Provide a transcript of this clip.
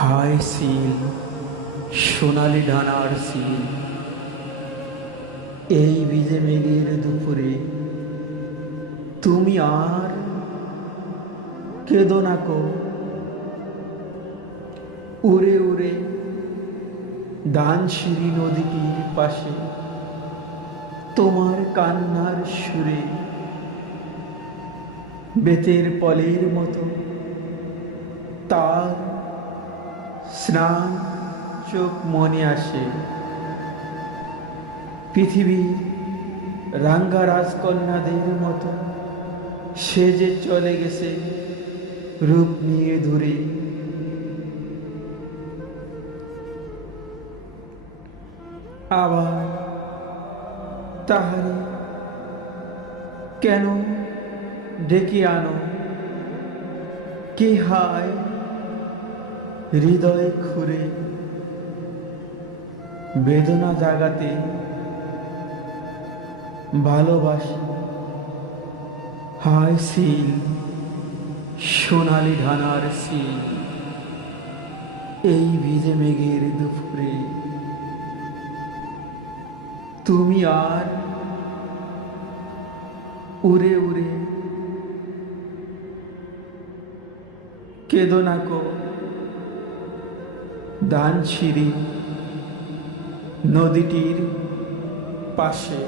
হায় শিল, সোনালি ডানার শিল, এই ভিজে মেঘের দুপুরে তুমি আর কেঁদো না কো। উড়ে উড়ে দানশিরি নদীটির পাশে তোমার কান্নার সুরে বেতের পলের মতো তার স্নান চোখ মনে আসে। পৃথিবীর রাঙ্গা রাজকন্যাদের মতো সে যে চলে গেছে রূপ নিয়ে দূরে। আবার তাহারে কেন ডেকে আনো, কে হায় হৃদয় খুঁড়ে বেদনা জাগাতে ভালোবাসি। হায় শিল, সোনালি ঢানার শিল, এই ভিজে মেঘের দুপুরে তুমি আর উড়ে উড়ে কেঁদো না কো। দানশিরি নদীটির পাশে।